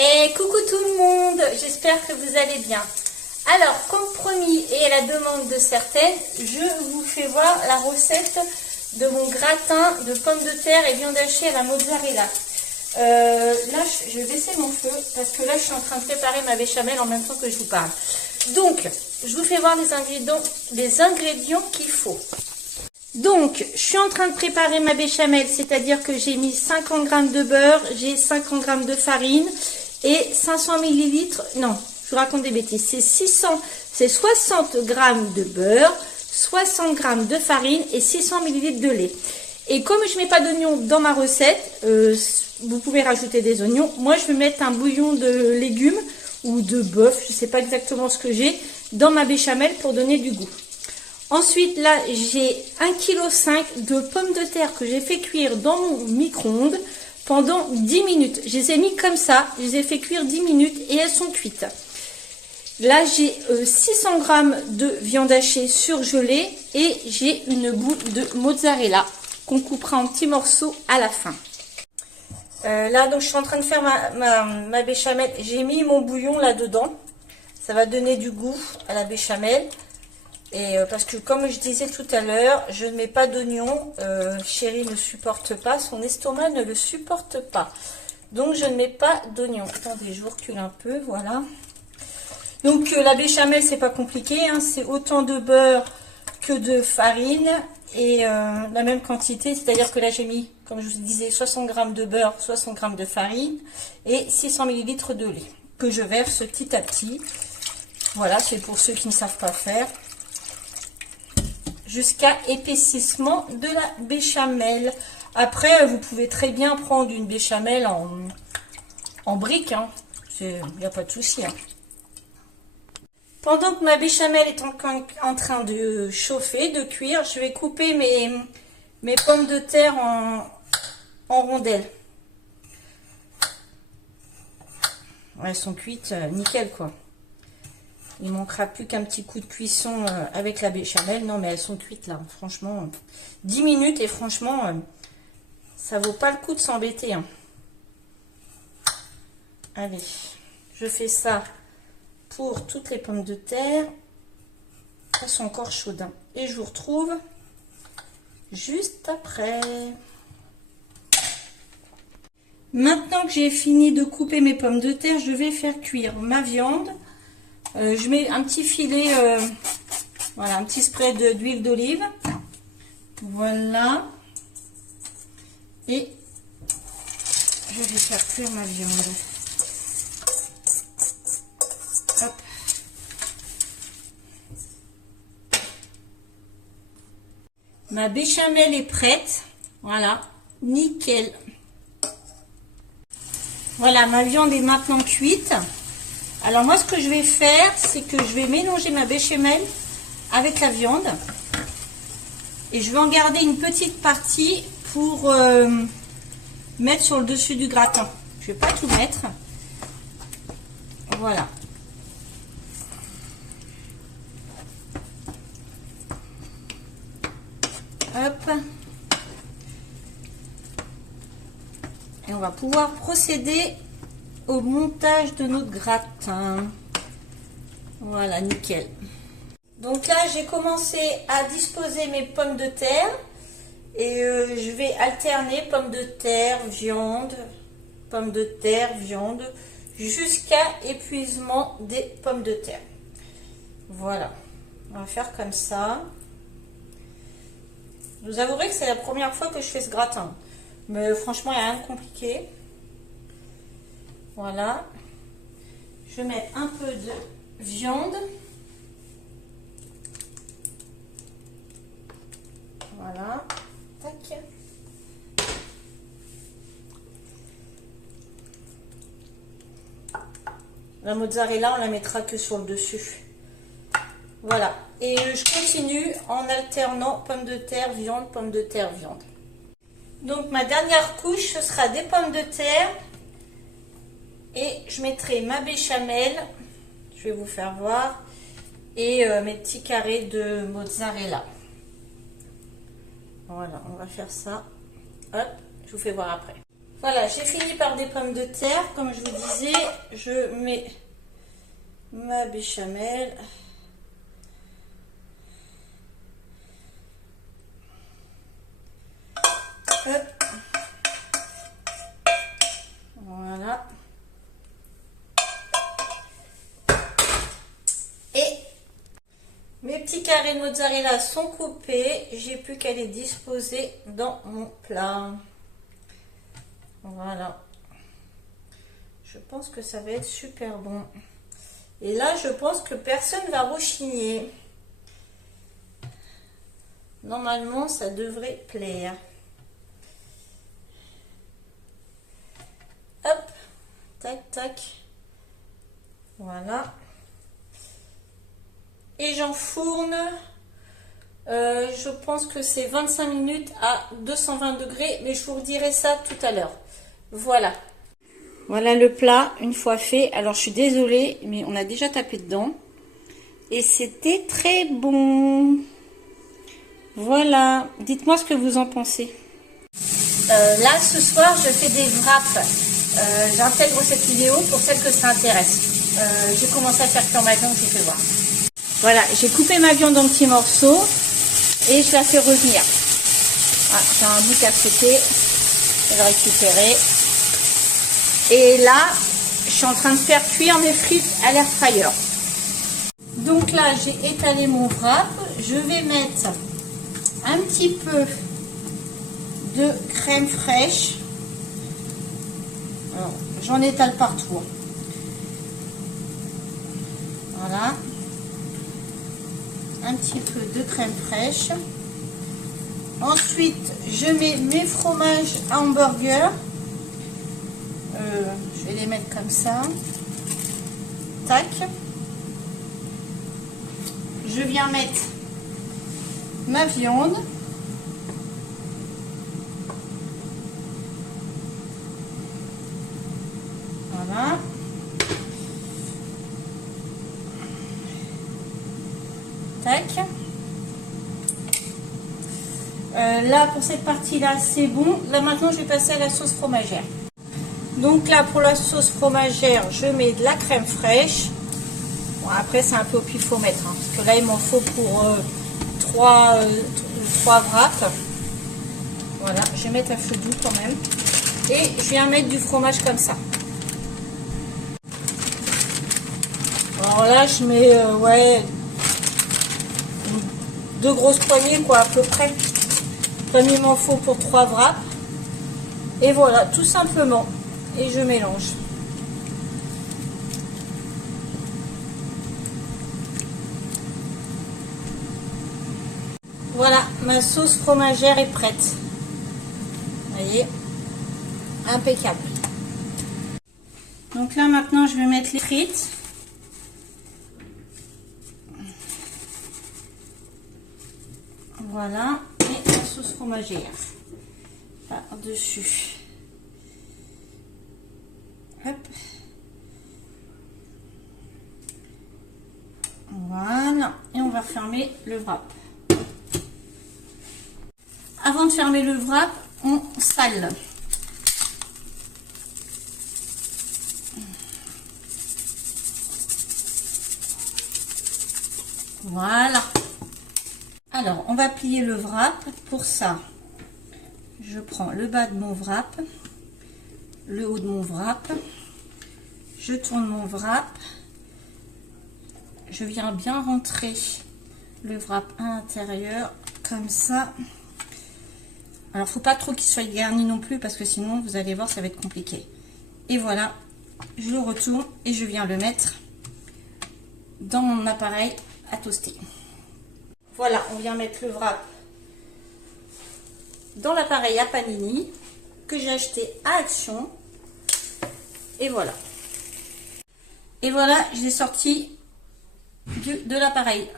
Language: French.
Et coucou tout le monde, j'espère que vous allez bien. Alors, comme promis et à la demande de certaines, je vous fais voir la recette de mon gratin de pommes de terre et viande hachée à la mozzarella. Là, je vais baisser mon feu parce que là, je suis en train de préparer ma béchamel en même temps que je vous parle. Donc, je vous fais voir les ingrédients qu'il faut. Donc, je suis en train de préparer ma béchamel, c'est-à-dire que j'ai mis 50 g de beurre, j'ai 50 g de farine et 500 ml, non, je vous raconte des bêtises, c'est 60 g de beurre, 60 g de farine et 600 ml de lait. Et comme je ne mets pas d'oignons dans ma recette, vous pouvez rajouter des oignons. Moi, je vais mettre un bouillon de légumes ou de bœuf, je ne sais pas exactement ce que j'ai, dans ma béchamel pour donner du goût. Ensuite, là, j'ai 1,5 kg de pommes de terre que j'ai fait cuire dans mon micro-ondes pendant 10 minutes. Je les ai mis comme ça, je les ai fait cuire 10 minutes et elles sont cuites. Là, j'ai 600 g de viande hachée surgelée et j'ai une boule de mozzarella qu'on coupera en petits morceaux à la fin. Là, donc, je suis en train de faire ma béchamel. J'ai mis mon bouillon là-dedans. Ça va donner du goût à la béchamel. Et parce que comme je disais tout à l'heure, je ne mets pas d'oignon, Chérie ne supporte pas, son estomac ne le supporte pas. Donc je ne mets pas d'oignon. Attendez, je vous recule un peu, voilà. Donc la béchamel, c'est pas compliqué, hein, c'est autant de beurre que de farine et la même quantité, c'est-à-dire que là j'ai mis, comme je vous disais, 60 g de beurre, 60 g de farine et 600 ml de lait que je verse petit à petit. Voilà, c'est pour ceux qui ne savent pas faire. Jusqu'à épaississement de la béchamel. Après, vous pouvez très bien prendre une béchamel en brique. Hein. Il n'y a pas de souci. Hein. Pendant que ma béchamel est en train de chauffer, de cuire, je vais couper mes pommes de terre en rondelles. Elles sont cuites, nickel quoi. Il manquera plus qu'un petit coup de cuisson avec la béchamel. Non, mais elles sont cuites là. Franchement, 10 minutes et franchement, ça vaut pas le coup de s'embêter. Hein. Allez, je fais ça pour toutes les pommes de terre. Elles sont encore chaudes. Hein. Et je vous retrouve juste après. Maintenant que j'ai fini de couper mes pommes de terre, je vais faire cuire ma viande. Je mets un petit filet, voilà, un petit spray d'huile d'olive. Voilà. Et je vais faire cuire ma viande. Hop. Ma béchamel est prête. Voilà. Nickel. Voilà, ma viande est maintenant cuite. Alors moi, ce que je vais faire, c'est que je vais mélanger ma béchamel avec la viande. Et je vais en garder une petite partie pour mettre sur le dessus du gratin. Je ne vais pas tout mettre. Voilà. Hop. Et on va pouvoir procéder au montage de notre gratin. Voilà, nickel. Donc là, j'ai commencé à disposer mes pommes de terre et je vais alterner pommes de terre, viande, pommes de terre, viande, jusqu'à épuisement des pommes de terre. Voilà, on va faire comme ça. Je vous avouerai que c'est la première fois que je fais ce gratin, mais franchement, il n'y a rien de compliqué. Voilà, je vais mettre un peu de viande. Voilà, tac. La mozzarella, on la mettra que sur le dessus. Voilà, et je continue en alternant pommes de terre, viande, pommes de terre, viande. Donc ma dernière couche, ce sera des pommes de terre. Et je mettrai ma béchamel, je vais vous faire voir, et mes petits carrés de mozzarella. Voilà, on va faire ça. Hop, je vous fais voir après. Voilà, j'ai fini par des pommes de terre. Comme je vous disais, je mets ma béchamel. Hop. Voilà. Et mes petits carrés de mozzarella sont coupés. J'ai plus qu'à les disposer dans mon plat. Voilà. Je pense que ça va être super bon. Et là, je pense que personne va rechigner. Normalement, ça devrait plaire. Hop. Tac, tac. Voilà. Et j'enfourne. Je pense que c'est 25 minutes à 220 degrés. Mais je vous redirai ça tout à l'heure. Voilà. Voilà le plat une fois fait. Alors je suis désolée, mais on a déjà tapé dedans. Et c'était très bon. Voilà. Dites-moi ce que vous en pensez. Là, ce soir, je fais des wraps. J'intègre cette vidéo pour celles que ça intéresse. J'ai commencé à faire cuire ma viande, je vous fais voir. Voilà, j'ai coupé ma viande en petits morceaux et je la fais revenir. Ah, j'ai un bout à sauter. Je vais le récupérer. Et là, je suis en train de faire cuire mes frites à l'air fryer. Donc là, j'ai étalé mon wrap. Je vais mettre un petit peu de crème fraîche. J'en étale partout. Voilà. Un petit peu de crème fraîche. Ensuite, je mets mes fromages à hamburger. Je vais les mettre comme ça. Tac. Je viens mettre ma viande. Voilà. Tac. Là, pour cette partie-là, c'est bon. Là, maintenant, je vais passer à la sauce fromagère. Donc là, pour la sauce fromagère, je mets de la crème fraîche. Bon, après, c'est un peu au pifomètre, hein, parce que là, il m'en faut pour 3 wraps. Voilà, je vais mettre à feu doux quand même. Et je viens mettre du fromage comme ça. Alors là, je mets, ouais, 2 grosses poignées, quoi, à peu près. Comme il m'en faut pour 3 wraps. Et voilà, tout simplement. Et je mélange. Voilà, ma sauce fromagère est prête. Vous voyez, impeccable. Donc là, maintenant, je vais mettre les frites. Voilà, et la sauce fromagère par-dessus. Hop. Voilà, et on va fermer le wrap. Avant de fermer le wrap, on sale. Voilà. Alors, on va plier le wrap. Pour ça, je prends le bas de mon wrap, le haut de mon wrap, je tourne mon wrap, je viens bien rentrer le wrap à l'intérieur, comme ça. Alors, faut pas trop qu'il soit garni non plus, parce que sinon, vous allez voir, ça va être compliqué. Et voilà, je le retourne et je viens le mettre dans mon appareil à toaster. Voilà, on vient mettre le wrap dans l'appareil à panini que j'ai acheté à Action. Et voilà. Et voilà, je l'ai sorti de l'appareil.